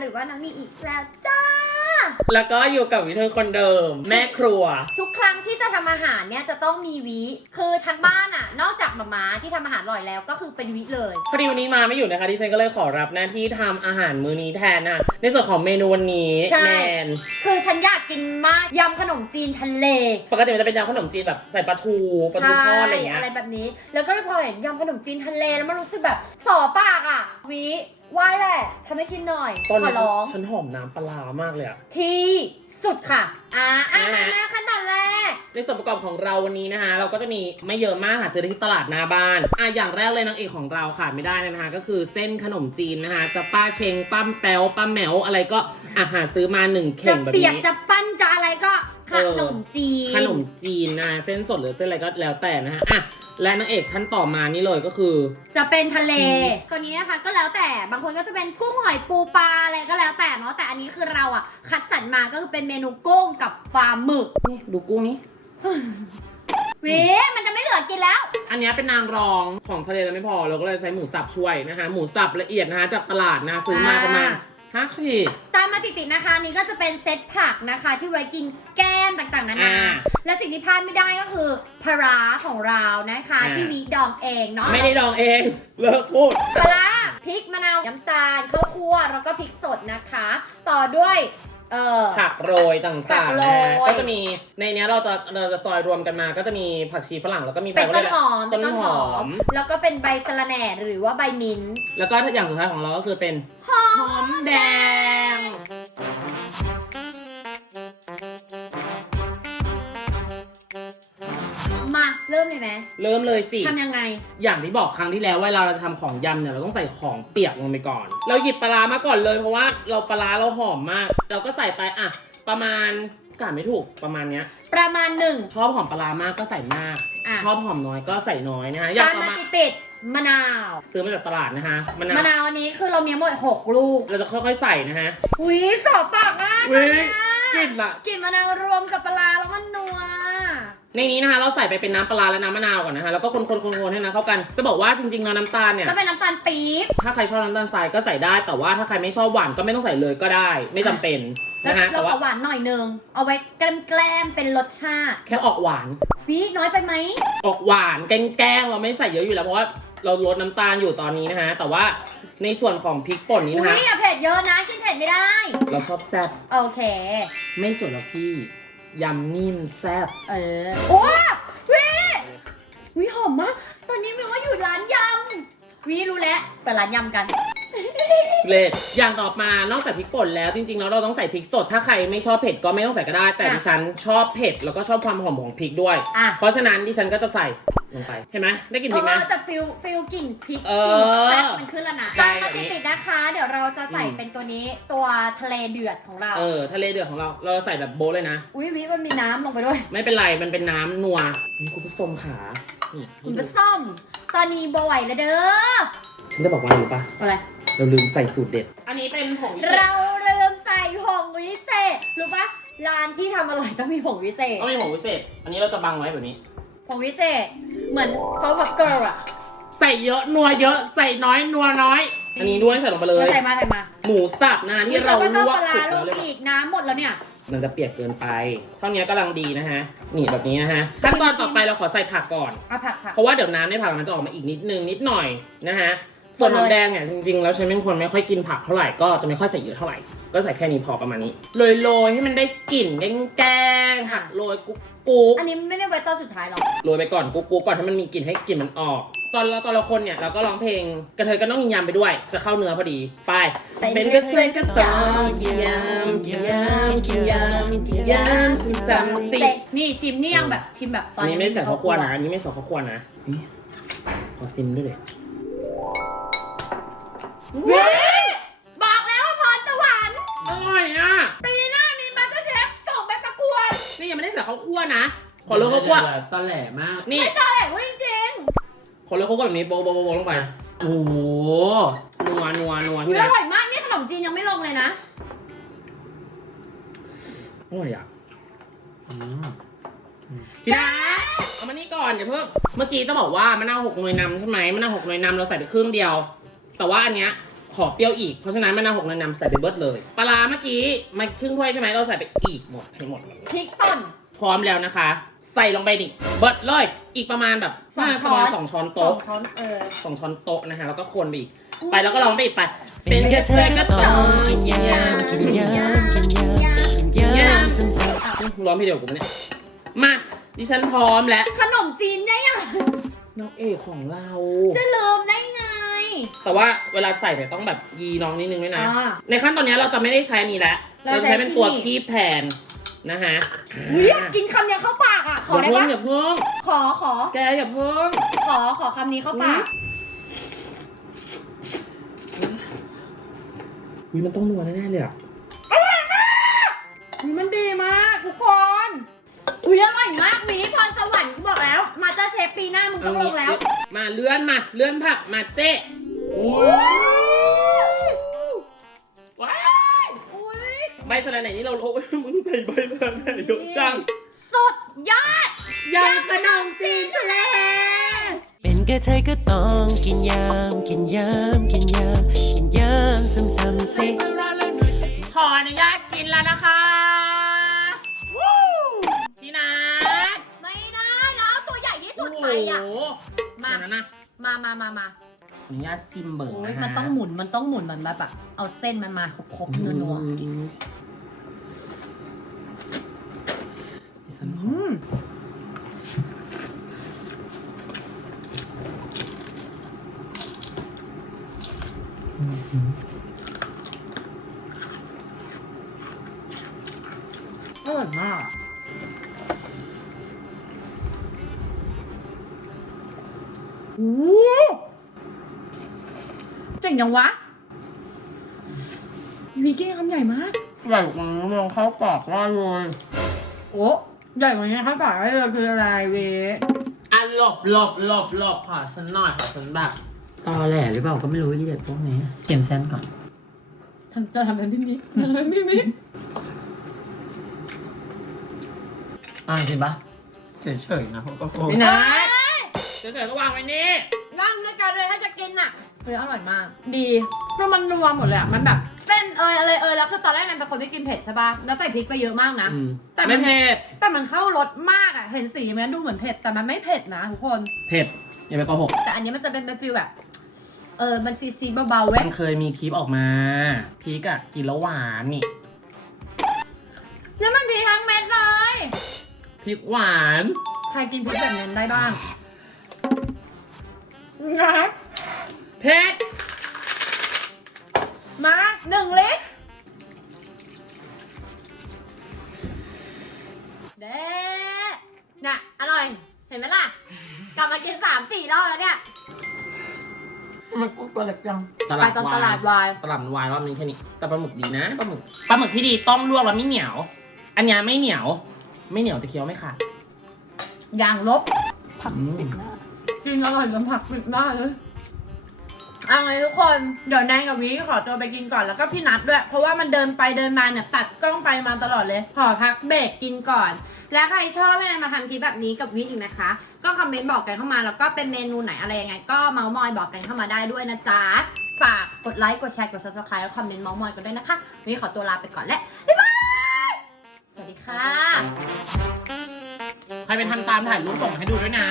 หรือว่าน้องนีอีกแล้วจ้า แล้วก็อยู่กับวิเทอร์คนเดิม แม่ครัว ทุกครั้งที่จะทำอาหารเนี่ยจะต้องมีวิคือทั้งบ้านอะ นอกจากหมาม้าที่ทำอาหารอร่อยแล้วก็คือเป็นวิเลย พอดีวันนี้มาไม่อยู่นะคะดิฉันก็เลยขอรับหน้าที่ทำอาหารมื้อนี้แทนนะในส่วนของเมนูวันนี้ใช่แมนคือฉันอยากกินมากยำขนมจีนทะเล ปกติมันจะเป็นยำขนมจีนแบบใส่ปลาทูปลาทูทอดอะไรอย่างเงี้ยอะไรแบบนี้ แล้วก็พอเห็นยำขนมจีนทะเลแล้วมันรู้สึกแบบสอปากอะ วิไหว้แหละทำให้กินหน่อย ตอนขอนี้ร้อง ฉันหอมน้ำปลาร้ามากเลยอะที่สุดค่ะ อ่าอ่านะฮะแม่ขั้นตอนแรก ในส่วนประกอบของเราวันนี้นะคะ เราก็จะมีไม่เยอะมากหาซื้อได้ที่ตลาดหน้าบ้านอะอย่างแรกเลยนางเอกของเราขาดไม่ได้เลยนะคะ ก็คือเส้นขนมจีนนะคะ จะป้าเชงป้าแป๊วป้าแหมวอะไรก็อะหาซื้อมาหนึ่งจะเข่งแบบเปียกนี้ จะปั้นจะอะไรก็ขเออ นมจีนขนมจีนนะเส้นสดหรือเส้นอะไรก็แล้วแต่นะฮะอะ และนางเอกท่านต่อมานี่เลยก็คือ จะเป็นทะเลอืมตัวนี้นะคะก็แล้วแต่บางคนก็จะเป็นกุ้งหอยปูปลาอะไรก็แล้วแต่เนาะแต่อันนี้คือเราอะคัดสรรมาก็คือเป็นเมนูกุ้งกับปลาหมึกนี่ดูกุ้งนี้วิมันจะไม่เหลือกินแล้ว อันเนี้ยเป็นนางรองของทะเลแล้วไม่พอเราก็เลยใช้หมูสับช่วยนะคะ หมูสับละเอียดนะคะจากตลาดนะซื้อมาประมาณ อ่า ห้าขีด ตามมาติดๆนะคะอันนี่ก็จะเป็นเซตผักนะคะ ที่ไว้กินแก้มต่างๆนานาอ่าและสิ่งที่พลาดไม่ได้ก็คือพาร้าของเรานะคะ อ่า ที่วิดองเองเนาะไม่ได้ดองเอง เลิกพูด ปลาร้าพริกมะนาวน้ำตาลข้าวคั่วแล้วก็พริกสดนะคะ ต่อด้วย เอ่อผักโรยต่ผัางกๆโรนะยฮะก็จะมีในเนี้ยเราจะเราจะซอยรวมกันมา ก็จะมีผักชีฝรั่งแล้วก็มีเป็นต้นหอมต้นเป็นหอม แล้วก็เป็นใบสะระแหน่หรือว่าใบมิ้นท์แล้วก็อย่างสุดท้ายของเราก็คือเป็นหอหอมแดง มาเริ่มเลยไหมเริ่มเลยสิ ทำยังไง อย่างที่บอกครั้งที่แล้วเวลาเราจะทำของยำเนี่ยเราต้องใส่ของเปียกลงไปก่อน เราหยิบปลาร้ามาก่อนเลยเพราะว่าเราปลาร้าเราหอมมาก เราก็ใส่ไปอะ ประมาณกะไม่ถูกประมาณเนี้ย ประมาณหนึ่ง ชอบหอมปลาร้ามากก็ใส่มาก อะ ชอบหอมน้อยก็ใส่น้อยนะฮะอยากตามเอามามาติดๆมะนาวซื้อมาจากตลาดนะคะมะนามะนาวอันนี้คือเรามีทั้งหมดหกลูกเราจะค่อยๆใส่นะฮะ อุ้ยสอบปากมากอุ๊ยเลยอะกลิ่นอะ กลิ่นมะนาวรวมกับปลาร้าแล้วมันนัว ในนี้นะคะ เราใส่ไปเป็นน้ำปลาร้าและน้ำมะนาวก่อนนะคะ แล้วก็คนๆๆๆให้นะเข้ากัน จะบอกว่าจริงๆแล้วน้ำตาลเนี่ย ก็เป็นน้ำตาลปี๊บ ถ้าใครชอบน้ำตาลทรายก็ใส่ได้ แต่ว่าถ้าใครไม่ชอบหวานก็ไม่ต้องใส่เลยก็ได้ ไม่จำเป็นแล้วนะคะเราแต่ขว่าอหวานหน่อยนึง เอาไว้แกล้มแกล้มๆเป็นรสชาติแค่ออกหวาน วิน้อยไปไหม ออกหวานแกล้งๆเราไม่ใส่เยอะอยู่แล้วเพราะว่าเราลดน้ำตาลอยู่ตอนนี้นะคะ แต่ว่าในส่วนของพริกป่นนี้อุ้นะยคะอย่าเผ็ดเยอะนะกินเผ็ดไม่ได้ เราชอบแซ่บโอเค ไม่สวยหรอกพี่ ยำนิ่มแซ่บเออโอ้วีวีหอมมาก ตอนนี้มีว่าอยู่ร้านยำวีรู้แล้วเปิดร้านยำกัน เลยอย่างต่อมานอกจากพริกป่นแล้วจริงๆแล้วเราต้องใส่พริกสด ถ้าใครไม่ชอบเผ็ดก็ไม่ต้องใส่ก็ได้ แต่อะดิฉันชอบเผ็ดแล้วก็ชอบความหอมของพริกด้วย อะ เพราะฉะนั้นดิฉันก็จะใส่ลงไปเห็นไหมได้กลิ่นเอพริกไหมอจะฟิลฟิลกลิ่นพริกเอกลิ่นอแซ่บมันขึ้นแล้วนะใช่ตามมาแบบนี้ติดๆนะคะ เดี๋ยวเราจะใส่อืมเป็นตัวนี้ตัวทะเลเดือดของเรา เออทะเลเดือดของเราเราใส่แบบโบ๊ทเลยนะ อุ้ยวิมันมีน้ำลงไปด้วยไม่เป็นไรมันเป็นน้ำนัวนี่คุณผู้ชมขานี่คุณผสมตอนนี้บ่อยแล้วเด้อฉันจะบอกว่าอะไรรู้ปะอะไร เราลืมใส่สูตรเด็ด อันนี้เป็นผงวิเศษเราลืมใส่ผงวิเศษรู้ปะร้านที่ทำอร่อยต้องมีผงวิเศษก็มีผงวิเศษ อันนี้เราจะบังไว้แบบนี้ ผงวิเศษ เหมือนเพอร์พักเกิร์ลอะใส่เยอะนัวเยอะใส่น้อยนัวน้อย อันนี้ด้วยใส่ลงไปเลย ใส่มาใส่มาหมูสับนะที่เราก็ลต้องวปกลาสุร้ากลูแล้วกเลยอีกน้ำหมดแล้วเนี่ย มันจะเปียกเกินไป เท่านี้กำลังดีนะฮะ นี่แบบนี้นะฮะ ขั้นตอนต่อไปเราขอใส่ผักก่อน เอาผักผักเพราะว่าเดี๋ยวน้ำในผักมันจะออกมาอีกนิดนึงนิดหน่อยนะฮะ ส่วนหอมแดงเนี่ยจริงๆแล้วฉันเป็นคนไม่ค่อยกินผักเท่าไหร่ก็จะไม่ค่อยใส่เยอะเท่าไหร่ ก็ใส่แค่นี้พอประมาณนี้โรยๆให้มันได้กลิ่นแกงๆผักโรยกุ๊กกุ๊กอันนี้ไม่ได้ไว้ตอนสุดท้ายหรอกโรยไปก่อนกุ๊กกุ๊กก่อนให้มันมีกลิ่นให้กลิ่นมันออก ตอนเราตอนละคนเนี่ยเราก็ร้องเพลงกระเทยก็ต้องกินยำไปด้วย จะเข้าเนื้อพอดีไปเป็นกระเทยก็ต้องกินยำกินยำกินยำกินยำซ้ำๆสินี่ชิมนี่ยังแบบชิมแบบตออันนนี้ไม่ได้ใส่ข้าวคั่วนะอันนี้ไม่ใส่ข้าวคั่วนะนี่ขอซิมด้วยเลยเว้ยบอกแล้วว่าพรสวรรค์อร่อยอะ ปีหน้ามีมาสเตอร์เชฟส่งไปประกวดนี่ยังไม่ได้ใส่ข้าวคั่วนะ ขอเลยข้าวคั่ว ตอนแหลมาก นี่ใช่เว้ยจริงขอเลยข้าวคั่วแบบนี้โบะโบะโบะลงไป โอ้โหนัวนัวนัวๆที่อุ๊ยไหนอร่อยมากนี่ขนมจีนยังไม่ลงเลยนะอร่อยอะอืมพี่ดาเอามานี่ก่อนอย่าเพิ่ง เมื่อกี้จะบอกว่ามะนาวหกหน่วยนำใช่ไหมมะนาวหกหน่วยนำเราใส่ไปครึ่งเดียว แต่ว่าอันเนี้ยขอเปรี้ยวอีก เพราะฉะนั้นมะนาวหกนางนำใส่ไปเบิดเลย ปลาร้าเมื่อกี้มาครึ่งถ้วยใช่ไหมเราใส่ไปอีกหมดให้หมด พริกป่น พร้อมแล้วนะคะ ใส่ลงไปดิเบิดเลย อีกประมาณแบบสองน่าจะช้ปอระนมาณสองช้อนสอโต๊ะงช้อนเออ สองช้อนโต๊ะนะคะ แล้วก็คนไปอีก ไปแล้วก็ลองไปอีกไป เป็นกระเทยก็ต้องกินยำกินยำกินยำกินยำซ้ำร้องเพลงเดียวกับกูปะเนี่ย มา ดิฉันพร้อมแล้วขนมจีนได้ยังน้องเอกของเรา จะลืมได้ไง แต่ว่าเวลาใส่เนี่ยต้องแบบยีน้องนิดนึงด้วยนะ อ่า ในขั้นตอนนี้เราจะไม่ได้ใช้อันนี้แล้วเราเราใช้ใช้เป็นตัวที่คีบแทนนะคะอุ๊ยกินคำเนี้ยเข้าปากอะ ขอได้อย่าปะเพิ่งอย่าเพิ่งขอขอแกอย่าเพิ่ง ขอขอคำนี้เข้าปากอุ้ยมันต้องนัวแน่ๆเลยอะอุ๊ยมันดีมากทุกคนอุ้ยอร่อยมากหมีพรสวรรค์กูบอกแล้ว มาเตอร์เชฟปีหน้ามึงต้องลงแล้ว มาเลื่อนมา เลื่อนผักมาเจ๊ ว้ายอุ้ยใบสะระไหนนี่เราโอ้ยมึงใส่ใบสะระไหนเยอะจังสุดยอดยำขนมจีนทะเล เป็นกระเทยก็ต้องกินยำกินยำกินยำกินยำซ้ำๆสิขออนุญาตกินแล้วนะคะวู้พี่นัทไม่ได้แล้วเอาตัวใหญ่ที่สุดไปอะโโหมา เดี๋ยวนะมามามามาข ออนุญาตซิมเบิร์โอ้ยนะฮะมันต้องหมุนมันต้องหมุนมันแบบอะเอาเส้นมันมาครบๆนัวดิฉันๆขออืมอร่อยมากอะโอ้โห เก่งจังวะวีกินคำใหญ่มาก ใหญ่กว่านี้มองเข้าปากว่าเลยโอ้ใหญ่กว่านี้ถ้าปากได้เลยคืออะไรเวอะหลบหลบหลบหลบขอฉันหน่อยขอฉันแบบตอแหลหรือเปล่าก็ไม่รู้ยี่เด็ดพวกนี้เก็มเส้นก่อนทำจะทำเป็นพี่มิกทำเป็นพี่มิกอ่าจริงปะเฉยๆนะพวกก็โกพี่นัทเฉยๆก็วางไว้นี่นั่งด้วยกันเลยถ้าจะกินอะ เฮ้ยอร่อยมาก ดีคือมันนัวหมดเลยอะมันแบบเส้นเอยอะไรเอยแล้วคือตอนแรกนันเป็นคนไม่กินเผ็ดใช่ป่ะแล้วใส่พริกไปเยอะมากนะ อืมแต่มัไม่นเผ็ด แต่มันเข้ารสมากอะเห็นสีมันดูเหมือนเผ็ดแต่มันไม่เผ็ดนะทุกคน เผ็ด อย่าไปโกหกแต่อันนี้มันจะเป็นเป็นฟีลแบบเออมันซีซีเบาๆเว้ยมันเคยมีคลิปออกมาพีกอะกินแล้วหวานนี่แล้วมันพริกทั้งเม็ดเลยพริกหวาน ใครกินพริกแบบนั้นได้บ้างนะ เผ็ดมาหนึ่งลิตรเด้น่ะ อร่อย เห็นไหมล่ะ กลับมากินสามสี่รอบแล้วเนี่ย มันกุ๊กตัวเล็กจังไปตอนตลาดวาย ตลาดวายรอบนี้แค่นี้ แต่ปลาหมึกดีนะปลาหมึกปลาหมึกที่ดีต้องลวกแล้วไม่เหนียว อันเนี้ยไม่เหนียว ไม่เหนียวแต่เคี้ยวไม่ขาดอย่างลบอืมกินอร่อยจนผักปิดหน้าเลย เอาไงทุกคน เดี๋ยวแนนกับวิขอตัวไปกินก่อนแล้วก็พี่นัทด้วย เพราะว่ามันเดินไปเดินมาเนี่ยตัดกล้องไปมาตลอดเลย ขอพักเบรกกินก่อน และใครชอบให้แนนมาทำคลิปแบบนี้กับวิอีกนะคะ ก็คอมเมนต์บอกกันเข้ามาแล้วก็เป็นเมนูไหนอะไรยังไง ก็เมาส์มอยบอกกันเข้ามาได้ด้วยนะจ๊ะ ฝากกดไลค์กดแชร์กด subscribe แล้วคอมเมนต์เมาส์มอยกันด้วยนะคะวิขอตัวลาไปก่อนและบ๊ายบายสวัสดีค่ะ ใครไปทำตามถ่ายรูปส่งให้ดูด้วยนะ